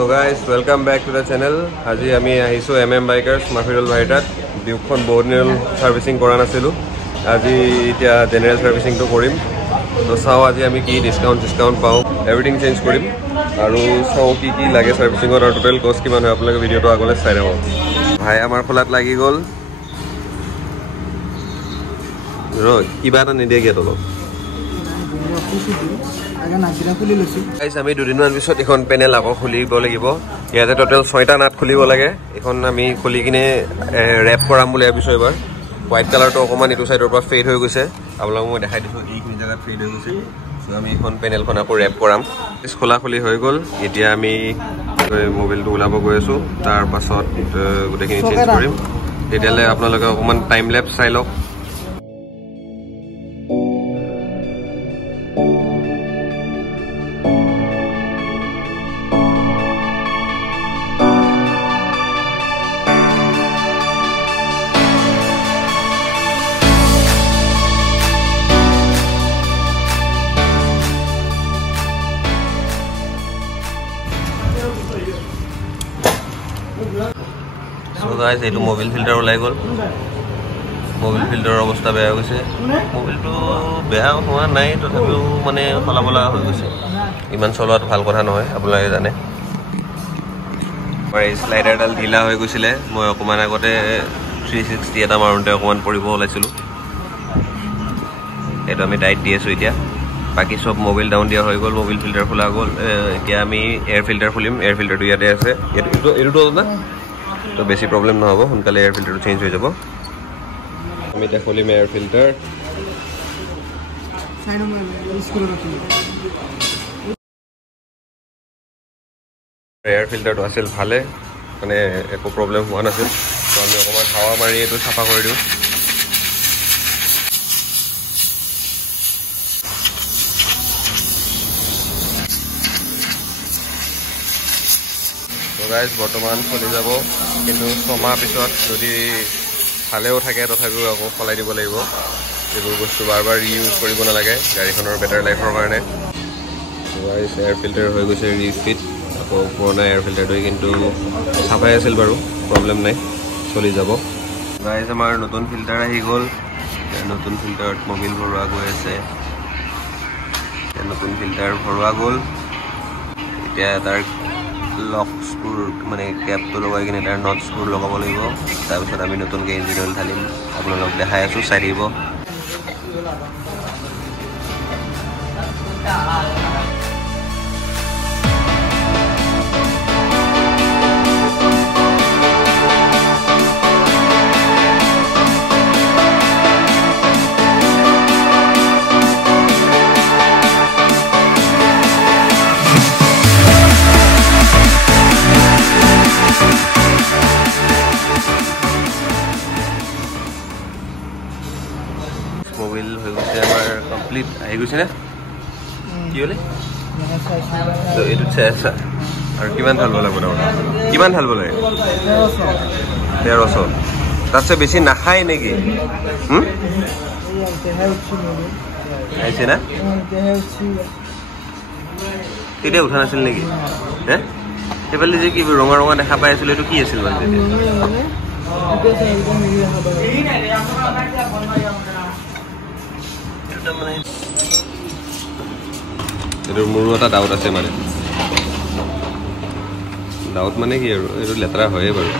So guys, welcome back to the channel. Aji ami ahisu MM Bikers Mafirul Bhaitat Dukhon Borneo servicing kora nasilu. Aji etia general servicing to korim. So sao aji ami ki discount pao. Everything change korim. Aru sao ki lage servicing or total cost kiman hoy apnaloke video to agole sai rabo. Bhai amar kholat lagi gol. Ro kiba ta nidia ge tolo. Guys, আমি দুদিনমান পিছত এখন panel আকৌ খুলিব লাগিব। ইয়াতে total 6টা নাট খুলিব লাগে। এখন আমি খুলি কিনে র‍্যাপ কৰাম বুলি ভাবিছো এবাৰ। হোয়াইট কালাৰটো অকমান ইটো সাইডৰ পৰা ফেড হৈ গৈছে। আপোনালোকক মই দেখাই দিছো এইখিনি জায়গা ফেড হৈ গৈছে। সো আমি এখন পেনেলখন আকৌ র‍্যাপ কৰাম। ইস খোলা খুলি হৈ গল। এতিয়া আমি মোবাইলটো উলাব গৈ আছো। তাৰ পাছত গোটেইখিনি চেঞ্জ কৰিম। তেতিয়ালে আপোনালোকে অকমান টাইম ল্যাপস চাই লওক। So guys, etu mobile filter ulai gol. Mobile filter অবস্থা বেয়া হৈছে। মোবাইলটো বেয়া হোৱা নাই তথাপিও মানে ফলাফলা হৈ গৈছে। ইমান চলোৱাটো ভাল কথা নহয় আপোনালোকে জানে। আৰু স্লাইডাৰডাল ঢিলা হৈ গৈছিলে। মই অকমান আগতে 360 এটা মাৰুনতে অকমান পৰিব ওলাইছিলো। এটা আমি টাইট দি আছো এতিয়া। বাকি সব মোবাইল ডাউন দিয়া হৈ গল, মোবাইল ফিল্টাৰ খোলা গল। এতিয়া আমি এয়াৰ ফিল্টাৰ খুলিম। এয়াৰ ফিল্টাৰটো ইয়াতে আছে। এটো না তো বেছি প্ৰবলেম নহব। সোনকালে এয়াৰ ফিল্টাৰটো চেঞ্জ হৈ যাব। আমি এটা খুলিম এয়াৰ ফিল্টাৰ। এয়াৰ ফিল্টাৰটো আছিল ভালে, মানে একো প্ৰবলেম হোৱা নাছিল। তো আমি অকমান হাৱা মাৰি এটো সাফা কৰি দিও। গাইজ বৰ্তমান চলি যাব, কিন্তু 6 মাহ পিছত যদি ভালেও থাকে তথাপিও আকৌ সলাই দিব লাগিব। এইবোৰ বস্তু বাৰ বাৰ ৰিইউজ কৰিব নালাগে গাড়ীখনৰ বেটাৰ লাইফৰ কাৰণে। গাইজ এয়াৰ ফিল্টাৰ হৈ গৈছে ৰিফিট। আকৌ পুৰণা এয়াৰ ফিল্টাৰটো কিন্তু চাফাই আছিল বাৰু, প্ৰবলেম নাই, চলি যাব। গাইজ আমাৰ নতুন ফিল্টাৰ আহি গ'ল। নতুন ফিল্টাৰত মোবিল ভৰোৱা গৈ আছে। নতুন ফিল্টাৰ ভৰোৱা গ'ল। এতিয়া তাৰ লকসবোৰ মানে ক্যাপটো লগাই কিনে তাৰ নটসবোৰ লগাব লাগিব। তাৰপিছত আমি নতুনকৈ ইঞ্জিন অইল ঢালিম। আপোনালোকক দেখাই আছো, চাই দিব। মোবাইল হৈ গৈছে আমাৰ কমপ্লিট আহি গৈছে না কি হলে তো এটো চেসা আৰু কিমান ঢালব লাগিব না কিমান ঢালব লাগে 1300 তাতছে বেছি নাখায় নেকি আইছে না কেতিয়া উঠা নাছিল নেকি হে এবালে যে কি ৰঙা ৰঙা দেখা পাই আছিল এটো কি আছিল মানে এটোৰ মোৰো এটা ডাউট আছে মানে ডাউট মানে কি আৰু এটো লেতৰা হয়ে বাৰু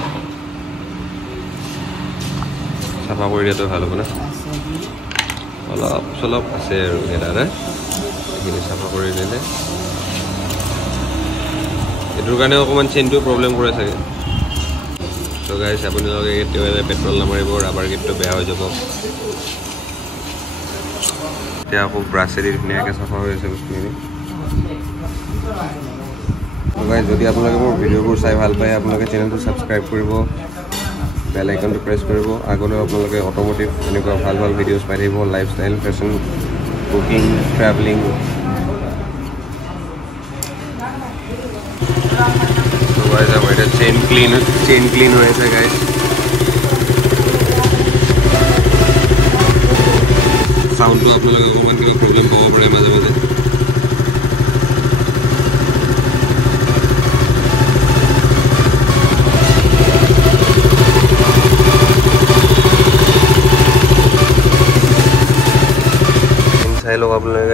সাফা কৰি দিয়াটো ভাল হ'ব না অলপ চলপ আছে আৰু এটাৰে এইখিনি সাফা কৰি দিলে এটোৰ কাৰণে অকমান চেইনটো প্ৰবলেম কৰে চাগে তো গাইস আপোনালোকে কেতিয়াবা পেট্ৰল নামাৰিব ৰাবাৰ কিটটো বেয়া হৈ যাব এতিয়া আকৌ ব্ৰাছেৰি ধুনীয়াকৈ চাফা হৈ আছে বস্তুখিনি গাইস যদি আপোনালোকে মোৰ ভিডিঅ'বোৰ চাই ভাল পায় আপোনালোকে চেনেলটো সাবস্ক্ৰাইব কৰিব বেল আইকনটো প্ৰেছ কৰিব আগলৈ আপোনালোকে অটোমোটিভ এনেকুৱা ভাল ভাল ভিডিঅ'ছ পাই থাকিব লাইফষ্টাইল ফেশ্বন কুকিং ট্ৰেভেলিং তো গাইস আমাৰ এটা চেইন ক্লিন হৈ আছে গাইস সাউন্ডটো আপোনালোকে অকমান কিবা প্ৰবলেম পাব পাৰে মাজে মাজে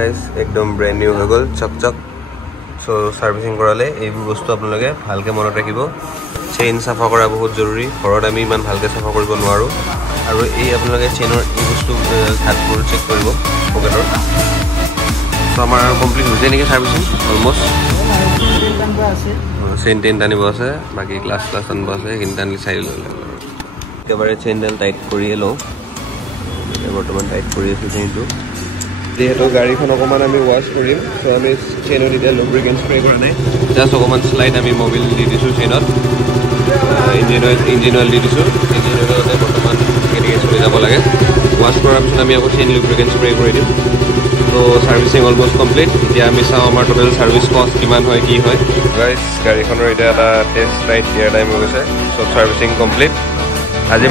গাইজ একদম ব্ৰেণ্ড নিউ হৈ গ'ল চকচক চ' ছাৰ্ভিচিং কৰালে এইবোৰ বস্তু আপোনালোকে ভালকৈ মনত ৰাখিব চেইন চাফা কৰা বহুত জৰুৰী ঘৰত আমি ইমান ভালকৈ চাফা কৰিব নোৱাৰোঁ আৰু এই আপোনালোকে চেইনৰ এই বস্তু হাতবোৰ চেক কৰিব পকেটৰ চ' আমাৰ কমপ্লিট হৈছে নেকি ছাৰ্ভিচিং অলমষ্ট চেইন টেইন টানিব আছে বাকী গ্লাছ আনিব আছে সেইখিনি টানি চাই ল'ব লাগিব একেবাৰে চেইনডাল টাইট কৰিয়ে লওঁ বৰ্তমান টাইট কৰি আছোঁ চেইনটো যিহেতু গাড়ীখন অকণমান আমি ৱাছ কৰিম চ' আমি চেইনত এতিয়া লুব্ৰিকেণ্ট স্প্ৰে কৰা নাই জাষ্ট অকণমান শ্লাইড আমি মবিল দি দিছোঁ চেইনত ইঞ্জিন অইল দি দিছোঁ ইঞ্জিন অইলতে বৰ্তমান কেনেকৈ চলি যাব লাগে ৱাছ কৰাৰ পিছত আমি আকৌ চেইন লুব্ৰিকেণ্ট স্প্ৰে কৰি দিম ত' ছাৰ্ভিচিং অলমষ্ট কমপ্লিট এতিয়া আমি চাওঁ আমাৰ টোটেল ছাৰ্ভিচ কষ্ট কিমান হয় কি হয় গাইজ গাড়ীখনৰ এতিয়া এটা টেষ্ট ৰাইড দিয়াৰ টাইম হৈ গৈছে চব ছাৰ্ভিচিং কমপ্লিট আজি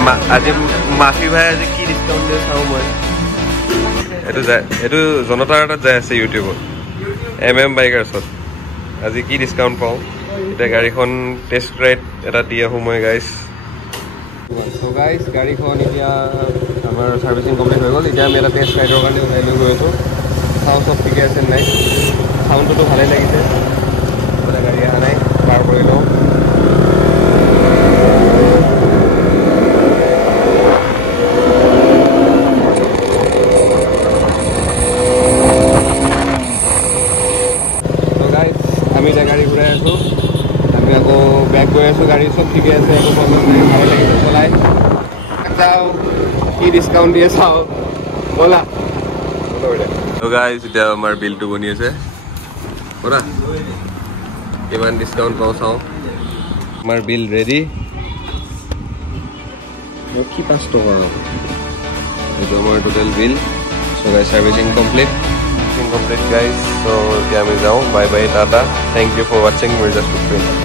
মাফি ভাই আজি কি ডিছকাউণ্ট দিয়ে চাওঁ মই এইটো জনতাৰ তাত যাই আছে ইউটিউবত MM বাইকাৰ্ছত আজি কি ডিছকাউণ্ট পাওঁ এতিয়া গাড়ীখন টেষ্ট ৰাইড এটা দি আহোঁ মই গাইজ গাড়ীখন এতিয়া আমাৰ ছাৰ্ভিচিং কমপ্লিট হৈ গ'ল এতিয়া আমি এটা টেষ্ট ৰাইডৰ কাৰণে ওলাই লৈ গৈ আছোঁ চাওঁ চব ঠিকে আছে নাই চাউণ্ডটোতো ভালেই লাগিছে গাড়ী অহা নাই পাৰ কৰি লওঁ আমি এতিয়া গাড়ী ঘূৰাই আছোঁ আমি আকৌ বেক গৈ আছোঁ গাড়ী চব ঠিকে আছে একো প্ৰব্লেম নাই ভালে লাগিছে চলাই যাওঁ কি ডিছকাউণ্ট দিয়ে চাওঁ ব'লা গাইজ এতিয়া আমাৰ বিলটো বনি আছে ব'লা কিমান ডিছকাউণ্ট পাওঁ চাওঁ আমাৰ বিল ৰেডি কি 5 টকা এইটো আমাৰ total bill so' guys servicing complete guys, so yeah, bye bye, tata. Thank you for watching. We're just